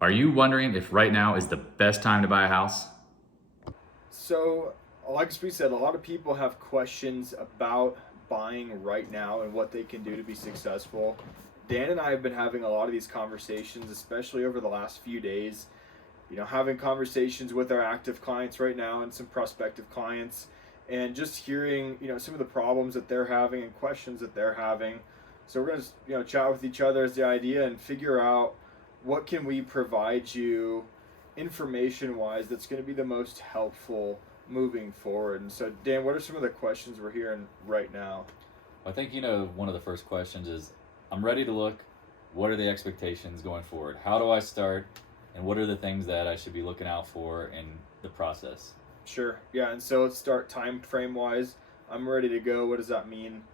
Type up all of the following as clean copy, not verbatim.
Are you wondering if right now is the best time to buy a house? So, like we said, a lot of people have questions about buying right now and what they can do to be successful. Dan and I have been having a lot of these conversations, especially over the last few days. Having conversations with our active clients right now and some prospective clients, and just hearing, some of the problems that they're having and questions that they're having. So we're gonna, chat with each other as the idea and figure out what can we provide you information wise that's going to be the most helpful moving forward. And so, Dan, what are some of the questions we're hearing right now? I think, one of the first questions is I'm ready to look. What are the expectations going forward? How do I start? And what are the things that I should be looking out for in the process? Sure. Yeah. And so let's start time frame wise. I'm ready to go. What does that mean?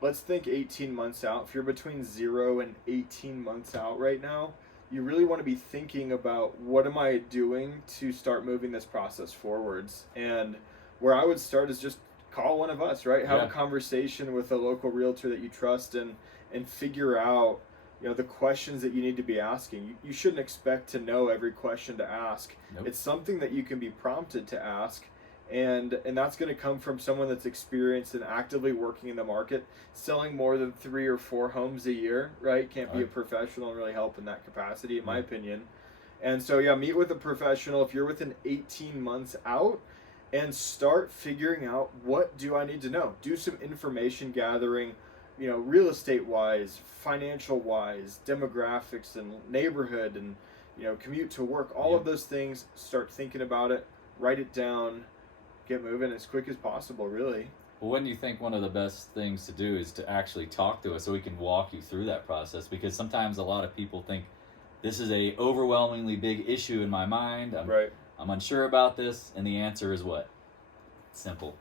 Let's think 18 months out. If you're between 0 and 18 months out right now, you really want to be thinking about what am I doing to start moving this process forwards. And where I would start is just call one of us, right? Have a Yeah. conversation with a local realtor that you trust, and figure out, the questions that you need to be asking. You shouldn't expect to know every question to ask. Nope. It's something that you can be prompted to ask, and that's going to come from someone that's experienced and actively working in the market, selling more than 3 or 4 homes a year, right? Can't be a Right. professional and really help in that capacity, in my Yeah. opinion. And so, yeah, meet with a professional if you're within 18 months out, and start figuring out, what do I need to know? Do some information gathering, real estate wise, financial wise, demographics and neighborhood, and commute to work, all Yep. of those things. Start thinking about it, write it down, get moving as quick as possible, really. Well, when do you think one of the best things to do is to actually talk to us so we can walk you through that process? Because sometimes a lot of people think this is a overwhelmingly big issue in my mind. Right. I'm unsure about this, and the answer is what? Simple.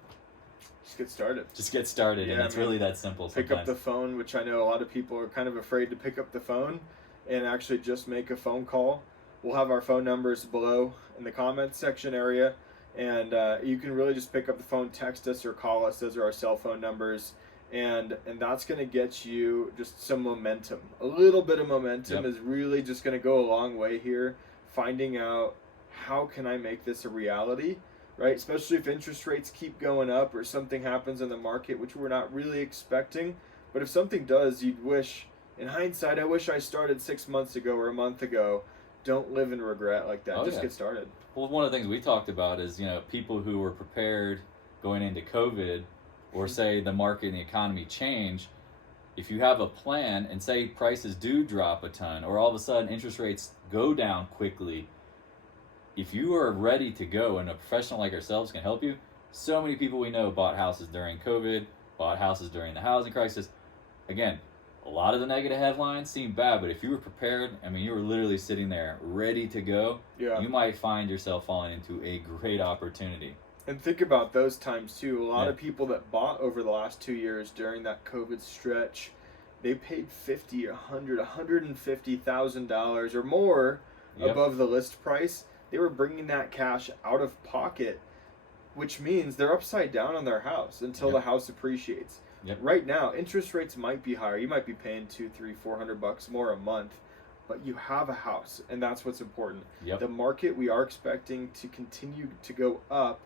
Just get started. Just get started, and Yeah, it's man. really that simple Pick up sometimes. the phone, which I know a lot of people are kind of afraid to pick up the phone, and actually just make a phone call. We'll have our phone numbers below in the comments section area, and you can really just pick up the phone, text us, or call us. Those are our cell phone numbers, and that's going to get you just some momentum. A little bit of momentum Yep. is really just going to go a long way here. Finding out, how can I make this a reality, right? Especially if interest rates keep going up or something happens in the market, which we're not really expecting. But if something does, you'd wish, in hindsight, I wish I started 6 months ago or a month ago. Don't live in regret like that. Oh, Just yeah. get started. Well, one of the things we talked about is, people who were prepared going into COVID, or say the market and the economy change. If you have a plan and say prices do drop a ton, or all of a sudden interest rates go down quickly, if you are ready to go and a professional like ourselves can help you, so many people we know bought houses during COVID, bought houses during the housing crisis. Again, a lot of the negative headlines seem bad, but if you were prepared, I mean, you were literally sitting there ready to go, Yeah. you might find yourself falling into a great opportunity. And think about those times too. A lot Yeah. of people that bought over the last 2 years during that COVID stretch, they paid 50, 100, $150,000 or more Yep. above the list price. They were bringing that cash out of pocket, which means they're upside down on their house until Yep. the house appreciates. Yep. Right now, interest rates might be higher. You might be paying 2, 3, $400 more a month, but you have a house, and that's what's important. Yep. The market, we are expecting to continue to go up,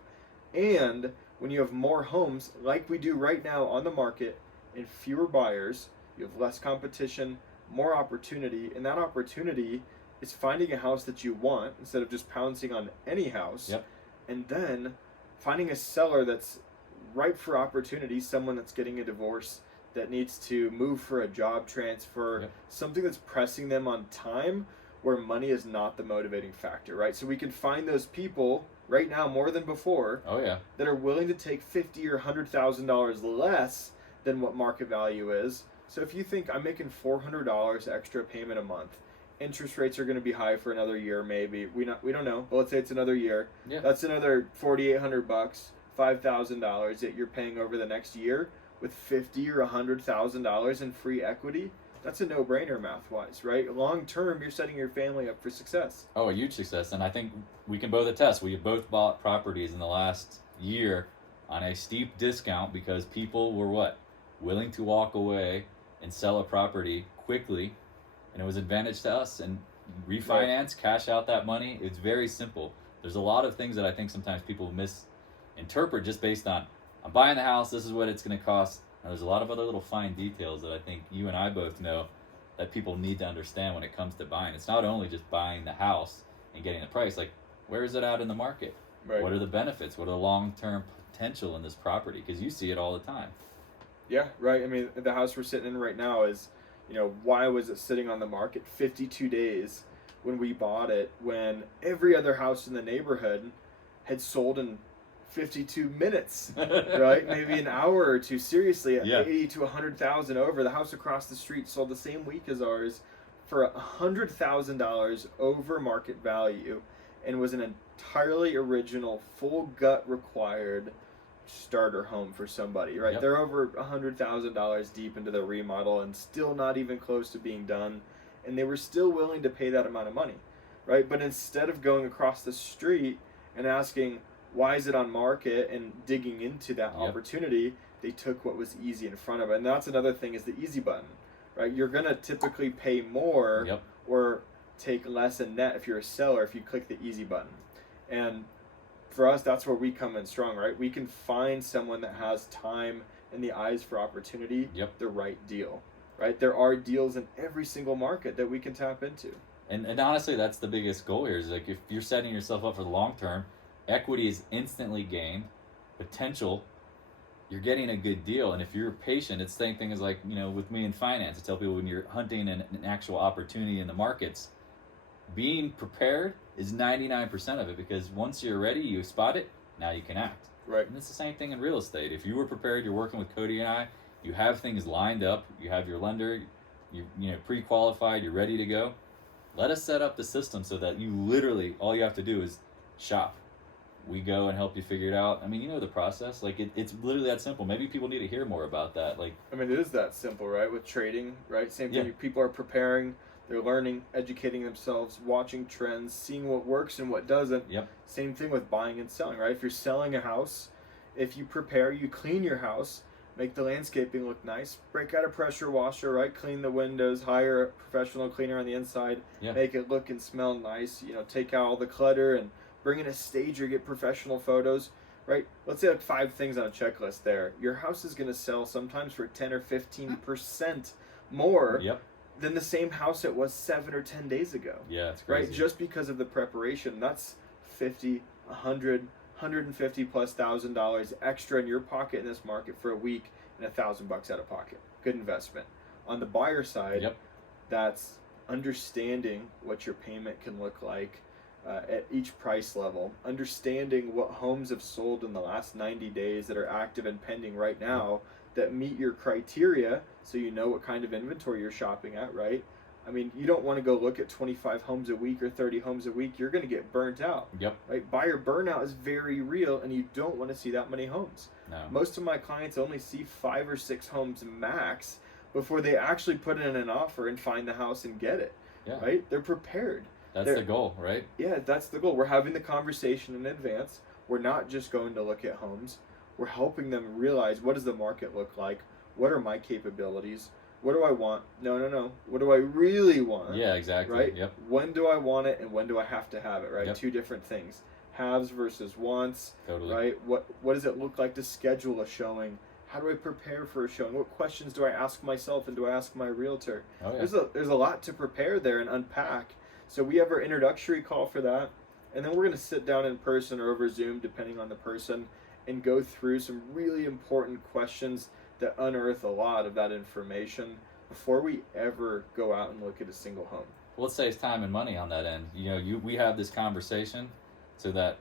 and when you have more homes like we do right now on the market and fewer buyers, you have less competition, more opportunity, and that opportunity is finding a house that you want instead of just pouncing on any house. Yep. And then finding a seller that's ripe for opportunity, someone that's getting a divorce, that needs to move for a job transfer, Yep. something that's pressing them on time, where money is not the motivating factor, right? So we can find those people right now more than before Oh, yeah. that are willing to take $50 or $100,000 less than what market value is. So if you think I'm making $400 extra payment a month, interest rates are going to be high for another year, maybe we don't know, but let's say it's another year. Yeah. That's another $4,800, $5,000 that you're paying over the next year with $50 or $100,000 in free equity. That's a no-brainer math-wise, right? Long term, you're setting your family up for success. Oh, a huge success. And I think we can both attest. We have both bought properties in the last year on a steep discount because people were what? Willing to walk away and sell a property quickly. And it was advantage to us. And refinance, cash out that money. It's very simple. There's a lot of things that I think sometimes people misinterpret just based on, I'm buying the house, this is what it's going to cost. Now, there's a lot of other little fine details that I think you and I both know that people need to understand when it comes to buying. It's not only just buying the house and getting the price, like, where is it out in the market? Right. What are the benefits? What are the long-term potential in this property? Because you see it all the time. Yeah, right. I mean, the house we're sitting in right now is, why was it sitting on the market 52 days when we bought it, when every other house in the neighborhood had sold in 52 minutes, right? Maybe an hour or two. Seriously, at 80 to 100,000 over. The house across the street sold the same week as ours for $100,000 over market value, and was an entirely original, full gut required starter home for somebody, right? Yep. They're over $100,000 deep into the remodel and still not even close to being done, and they were still willing to pay that amount of money, right? But instead of going across the street and asking, why is it on market, and digging into that opportunity, they took what was easy in front of it. And that's another thing, is the easy button, right? You're going to typically pay more or take less in net if you're a seller if you click the easy button. And for us, that's where we come in strong, right? We can find someone that has time and the eyes for opportunity, the right deal, right? There are deals in every single market that we can tap into. And honestly, that's the biggest goal here, is like, if you're setting yourself up for the long term, equity is instantly gained, potential, you're getting a good deal. And if you're patient, it's the same thing as, like, with me in finance. I tell people, when you're hunting an actual opportunity in the markets, being prepared is 99% of it, because once you're ready, you spot it, now you can act. Right. And it's the same thing in real estate. If you were prepared, you're working with Cody and I, you have things lined up, you have your lender, you pre-qualified, you're ready to go. Let us set up the system so that you literally, all you have to do is shop. We go and help you figure it out. I mean, the process. Like, it's literally that simple. Maybe people need to hear more about that. Like, I mean, it is that simple, right? With trading, right? Same thing. People are preparing, they're learning, educating themselves, watching trends, seeing what works and what doesn't. Same thing with buying and selling, right? If you're selling a house, if you prepare, you clean your house, make the landscaping look nice, break out a pressure washer, right? Clean the windows, hire a professional cleaner on the inside, make it look and smell nice, take out all the clutter and bring in a stager, get professional photos, right? Let's say like 5 things on a checklist there. Your house is going to sell sometimes for 10 or 15% more than the same house it was 7 or 10 days ago. Yeah, it's crazy. Right? Just because of the preparation. That's $50, $100, $150 plus $1,000 extra in your pocket in this market for a week, and $1,000 out of pocket. Good investment. On the buyer side, that's understanding what your payment can look like at each price level, understanding what homes have sold in the last 90 days that are active and pending right now that meet your criteria, so you know what kind of inventory you're shopping at, right? I mean, you don't want to go look at 25 homes a week or 30 homes a week. You're going to get burnt out. Right? Buyer burnout is very real, and you don't want to see that many homes. No. Most of my clients only see 5 or 6 homes max before they actually put in an offer and find the house and get it. Right? They're prepared. That's the goal, right? Yeah, that's the goal. We're having the conversation in advance. We're not just going to look at homes. We're helping them realize, what does the market look like? What are my capabilities? What do I want? No. What do I really want? Yeah, exactly. Right? When do I want it, and when do I have to have it, right? 2 different things. Haves versus wants. Totally. Right? What does it look like to schedule a showing? How do I prepare for a showing? What questions do I ask myself, and do I ask my realtor? There's a lot to prepare there and unpack. So we have our introductory call for that, and then we're going to sit down in person or over Zoom, depending on the person, and go through some really important questions that unearth a lot of that information before we ever go out and look at a single home. Well, it saves time and money on that end. We have this conversation so that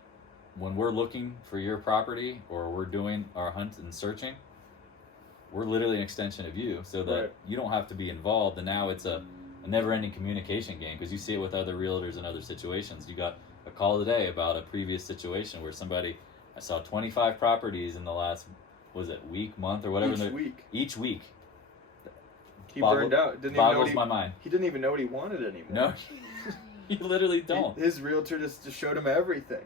when we're looking for your property or we're doing our hunt and searching, we're literally an extension of you, so that you don't have to be involved. And now it's a never-ending communication game, because you see it with other realtors in other situations. You got a call today about a previous situation where I saw 25 properties in the last, week, month, or whatever. Each week. He burned out. Boggles my mind. He didn't even know what he wanted anymore. No, you literally don't. His realtor just showed him everything.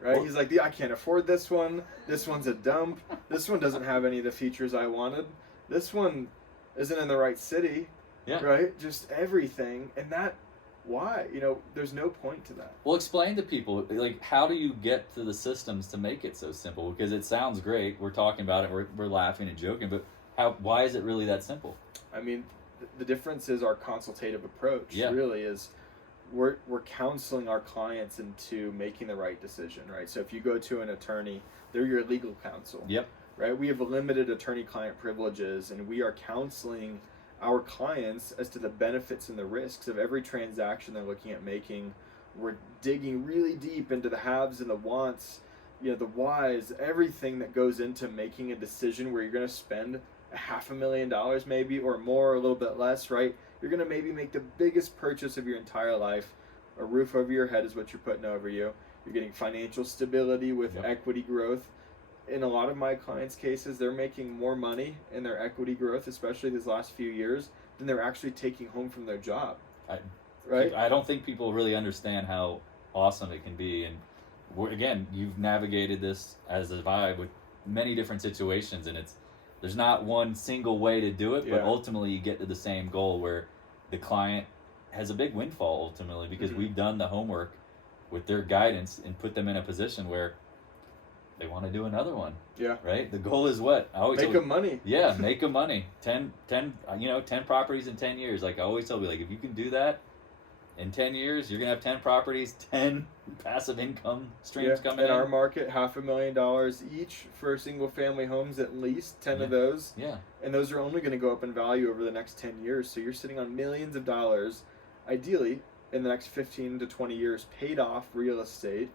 Right? He's like, I can't afford this one. This one's a dump. This one doesn't have any of the features I wanted. This one isn't in the right city. Right? Just everything. And that Why? There's no point to that. Well, explain to people, like, how do you get to the systems to make it so simple? Because it sounds great. We're talking about it. We're laughing and joking, but why is it really that simple? I mean, the difference is our consultative approach. Yeah. Really is we're counseling our clients into making the right decision, right? So if you go to an attorney, they're your legal counsel. Yep. Right? We have limited attorney-client privileges, and we are counseling our clients as to the benefits and the risks of every transaction they're looking at making. We're digging really deep into the haves and the wants, the whys, everything that goes into making a decision where you're going to spend $500,000 maybe, or more, or a little bit less, right? You're going to maybe make the biggest purchase of your entire life. A roof over your head is what you're putting over you. You're getting financial stability with equity growth. In a lot of my clients' cases, they're making more money in their equity growth, especially these last few years, than they're actually taking home from their job. Right? I don't think people really understand how awesome it can be. And again, you've navigated this as a vibe with many different situations, and there's not one single way to do it, but ultimately you get to the same goal where the client has a big windfall ultimately, because we've done the homework with their guidance and put them in a position where they want to do another one. Yeah. Right? The goal is what? I always make them money. Yeah, make them money. 10 properties in 10 years. Like I always tell you, like, if you can do that in 10 years, you're going to have 10 properties, 10 passive income streams coming in. In our market, $500,000 each for single family homes, at least 10 of those. Yeah. And those are only going to go up in value over the next 10 years. So you're sitting on millions of dollars, ideally, in the next 15 to 20 years, paid off real estate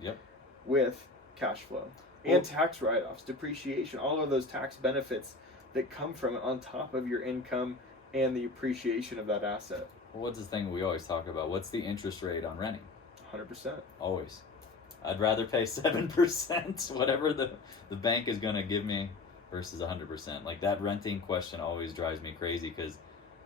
with cash flow. And tax write-offs, depreciation, all of those tax benefits that come from it on top of your income and the appreciation of that asset. Well, what's the thing we always talk about? What's the interest rate on renting? 100%. Always. I'd rather pay 7%, whatever the bank is going to give me, versus 100%. Like, that renting question always drives me crazy, because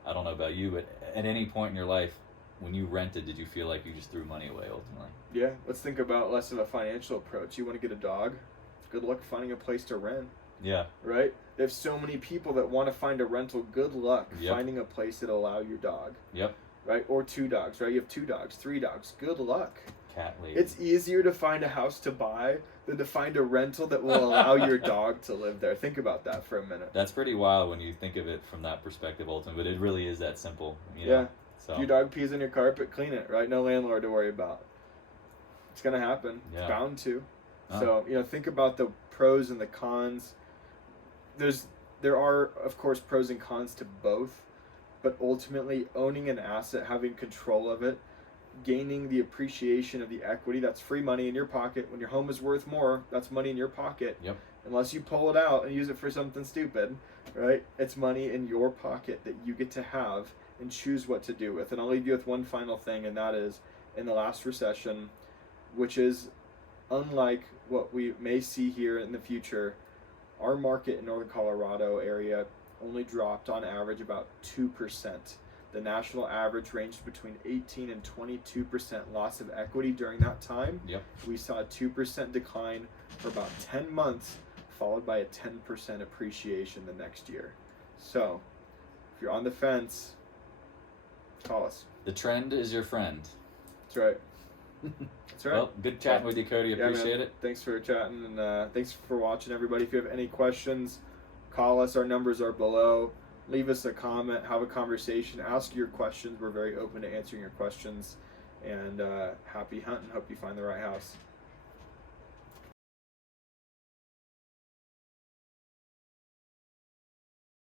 I don't know about you, but at any point in your life, when you rented, did you feel like you just threw money away ultimately? Yeah, let's think about less of a financial approach. You want to get a dog? Good luck finding a place to rent. Yeah. Right? There's so many people that want to find a rental. Good luck finding a place that'll allow your dog. Yep. Right? Or 2 dogs, right? You have 2 dogs, 3 dogs. Good luck. Cat lady. It's easier to find a house to buy than to find a rental that will allow your dog to live there. Think about that for a minute. That's pretty wild when you think of it from that perspective ultimately, but it really is that simple. Yeah. So. If your dog pees on your carpet, clean it, right? No landlord to worry about. It's going to happen. Yeah. It's bound to. So, think about the pros and the cons. There are, of course, pros and cons to both, but ultimately owning an asset, having control of it, gaining the appreciation of the equity, that's free money in your pocket. When your home is worth more, that's money in your pocket. Yep. Unless you pull it out and use it for something stupid, right? It's money in your pocket that you get to have and choose what to do with. And I'll leave you with one final thing, and that is, in the last recession, which is unlike what we may see here in the future, our market in Northern Colorado area only dropped on average about 2%. The national average ranged between 18 and 22% loss of equity during that time. Yep. We saw a 2% decline for about 10 months, followed by a 10% appreciation the next year. So, if you're on the fence, call us. The trend is your friend. That's right. That's right. Well, good chatting with you, Cody. Appreciate it. Thanks for chatting, and thanks for watching, everybody. If you have any questions, call us. Our numbers are below. Leave us a comment, have a conversation, ask your questions. We're very open to answering your questions. And happy hunting. Hope you find the right house.